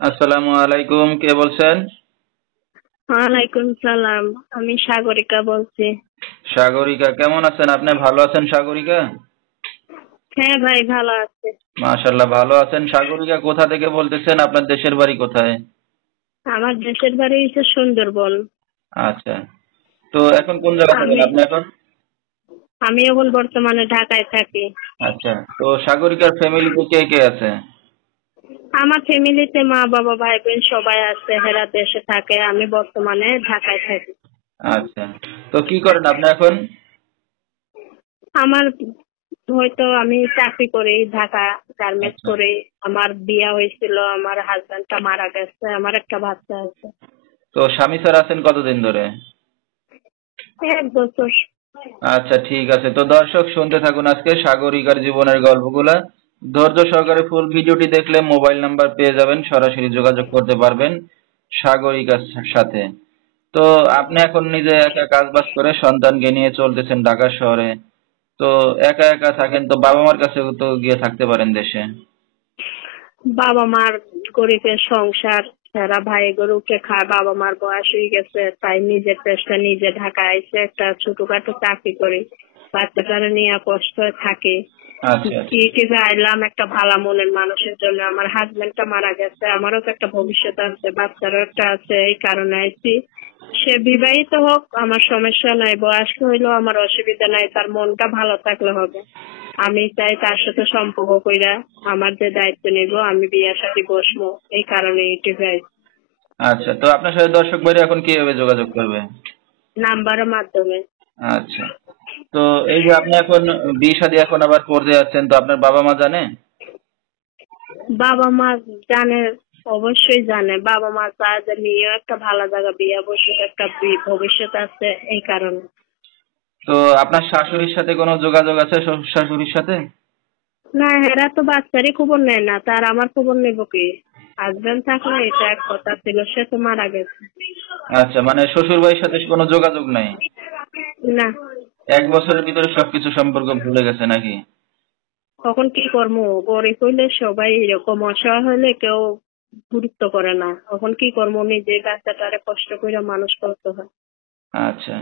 আসসালামু আলাইকুম, কে বলছেন? ওয়ালাইকুম সালাম। আমি সাগরিকা বলছি। সাগরিকা, কেমন আছেন আপনি? ভালো আছেন সাগরিকা? হ্যাঁ ভাই, ভালো আছে। মাশাআল্লাহ, ভালো আছেন। সাগরিকা কোথা থেকে বলতেছেন? আপনার দেশের বাড়ি কোথায়? আমার দেশের বাড়ি হচ্ছে সুন্দরবন। আচ্ছা, তো এখন কোন জায়গা থাকেন আমি আপনি এখন? আমি এখন বর্তমানে ঢাকায় থাকি। আচ্ছা, তো সাগরিকার ফ্যামিলিতে কে কে আছে? আমার ফ্যামিলিতে মা বাবা ভাই বোন সবাই আছে, হেরা দেশে থাকে, আমি বর্তমানে ঢাকায় থাকি। আচ্ছা, তো কি করেন আপনি এখন? আমার হয়তো আমি চাকরি করি, ঢাকা গার্মেন্টস আচ্ছা, করি। আমার বিয়ে হয়েছিল, আমার হাজবেন্ডটা মারা গেছে, আমার একটা বাচ্চা আছে। তো স্বামী স্যার আছেন কতদিন ধরে? 1 বছর। আচ্ছা, ঠিক আছে। তো দর্শক শুনতে থাকুন আজকে সাগরিকার জীবনের গল্পগুলা। ধৈর্য সহকারে ফুল ভিডিওটি দেখলে মোবাইল নাম্বার পেয়ে যাবেন, সরাসরি যোগাযোগ করতে পারবেন সাগরিকার সাথে। তো আপনি এখন নিজে একা কাজ বাজ করে সন্তানকে নিয়ে চলতেছেন ঢাকা শহরে। তো একা একা থাকেন, তো বাবা মার কাছে তো গিয়ে থাকতে পারেন দেশে। বাবা মার গরিবের সংসার, এরা ভাই গরুকে খায়, বাবা মার বয়স হয়ে গেছে, তাই নিজের চেষ্টা নিজে ঢাকায় এসে একটা ছোটখাটো চাকরি করি, বাচ্চাটারা নিয়ে কষ্ট থাকে। আচ্ছা, আচ্ছা। কি চাইলাম একটা ভালো মনের মানুষের জন্য। আমার হাজবেন্ডটা মারা গেছে, আমারও তো একটা ভবিষ্যৎ আছে, বাচ্চারও একটা আছে, এই কারণে আইছি। সে বিবাহিত হোক, আমার সমস্যা নাই, বয়স্ক হইলেও আমার অসুবিধা নাই, তার মনটা ভালো থাকলে হবে। আমি চাই তার সাথে সম্পর্ক কইরা আমার যে দায়িত্ব নিব, আমি বিয়ের সাথে বসবো, এই কারণে এটি চাই। আচ্ছা, তো আপনার সাথে দর্শক ভাইরা এখন কিভাবে যোগাযোগ করবে? নাম্বারের মাধ্যমে। আচ্ছা, তো এই যে আপনি এখন বিয়ে শাদী এখন আবার করতে যাচ্ছেন, তো আপনার বাবা মা জানে? বাবা মা জানে, অবশ্যই জানে। বাবা মা চায় যে মেয়েও একটা ভালো জায়গা বিয়ে বসে, একটা ভবিষ্যৎ আছে, এই কারণে। তো আপনার শাশুড়ির সাথে কোনো যোগাযোগ আছে, শ্বশুর শাশুড়ির সাথে? না, এরা তো বাচ্চারই খবর নেয় না, তার আমার খবর নেব কি? হাজবেন্ড থাকলে এটা এক কথা ছিল, সে তো মারা গেছে। আচ্ছা, মানে শ্বশুর বাড়ির সাথে কোনো যোগাযোগ নাই? না। 1 বছরের ভিতরে সবকিছু সম্পর্ক ভুলে গেছে নাকি? তখন কি করবো? গরিব হইলে সবাই এরকম, অসহায় হইলে কেউ গুরুত্ব করে না। তখন কি করবো? নিজে বাচ্চাটারে কষ্ট করে মানুষ করতে হয়। আচ্ছা,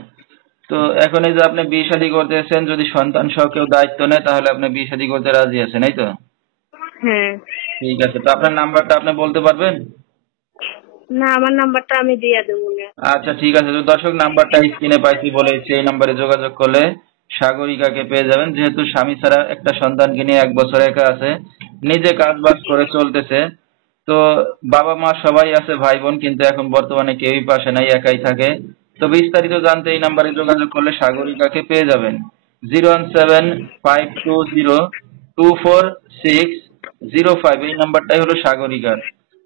তো এখন এই যে আপনি বিয়ে শাদী করতেছেন, যদি সন্তান সহ কেউ দায়িত্ব নেয় তাহলে আপনি বিয়ে শাদী করতে রাজি আছেন, এই তো? হ্যাঁ। ঠিক আছে, তো আপনার নাম্বারটা আপনি বলতে পারবেন? না, আমার নাম্বারটা আমি দিয়ে দেবো না। আচ্ছা, ঠিক আছে। তো দর্শক, নাম্বারটা স্ক্রিনে পাইছি বলে সেই নাম্বারে যোগাযোগ করলে সাগরিকাকে পেয়ে যাবেন। যেহেতু স্বামী ছাড়া একটা সন্তানকে নিয়ে 1 বছর একা আছে, নিজে কাজ বাজ করে চলতেছে। তো বাবা মা সবাই আছে, ভাই বোন কিন্তু এখন বর্তমানে কেউই পাশে নাই, একাই থাকে। তো বিস্তারিত জানতে এই নাম্বারে যোগাযোগ করলে সাগরিকাকে পেয়ে যাবেন। 01752202465, এই নাম্বারটাই হলো সাগরিকার।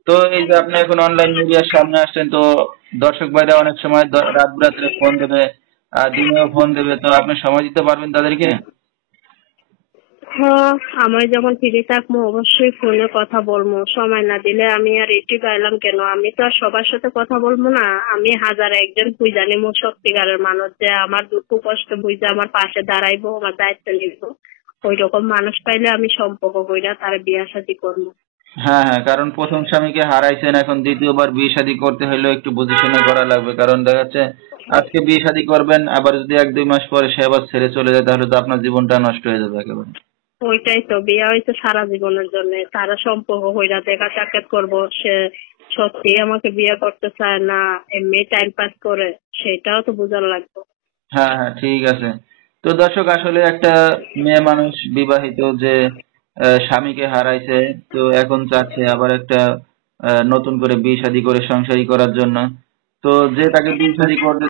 তো এই যে আপনি এখন অনলাইন মিডিয়ার সামনে আসছেন, তো দর্শক ভাইরা অনেক সময় রাত বিরাত্রে ফোন দেবে, আর দিনেও ফোন দেবে, তো আপনি সময় দিতে পারবেন তাদেরকে? হ্যাঁ, আমি যখন ফ্রি থাকবো অবশ্যই ফোনে কথা বলবো। সময় না দিলে আমি আর এটি পাইলাম কেন? আমি তো আর সবার সাথে কথা বলবো না। আমি হাজার একজন বুঝা নিবো, সত্যিকারের মানুষ যে আমার দুঃখ কষ্ট বুঝে আমার পাশে দাঁড়াইবো, আমার দায়িত্ব নিবো। ওই রকম মানুষ পাইলে আমি সম্পর্ক কইরা তার বিয়া শাদী করবো। হ্যাঁ, হ্যাঁ, কারণ প্রথম স্বামীকে হারাইছেন, এখন দ্বিতীয়বার বিয়ে শাদী করতে হলেও একটু বুঝে শুনে করা লাগবে। কারণ দেখা যাচ্ছে আজকে বিয়ে শাদী করবেন, আবার যদি 1-2 মাস পরে সে আবার ছেড়ে চলে যায়, তাহলে তো আপনার জীবনটা নষ্ট হয়ে যাবে একেবারে। ওইটাই তো, বিয়া হয়েছে সারা জীবনের জন্য, তারা সম্পর্ক কইরা দেখা সাক্ষাৎ করবো, সে সত্যি আমাকে বিয়ে করতে চায় না এমনি টাইম পাস করে, সেটাও তো বোঝার লাগবে। হ্যাঁ, হ্যাঁ, ঠিক আছে। তো দর্শক, আসলে একটা মেয়ে মানুষ বিবাহিত যে স্বামীকে হারাইছে, তো এখন চাচ্ছে আবার একটা নতুন করে বিয়ে শাদী করে সংসারী করার জন্য। তো যে তাকে বিয়ে শাদী করতে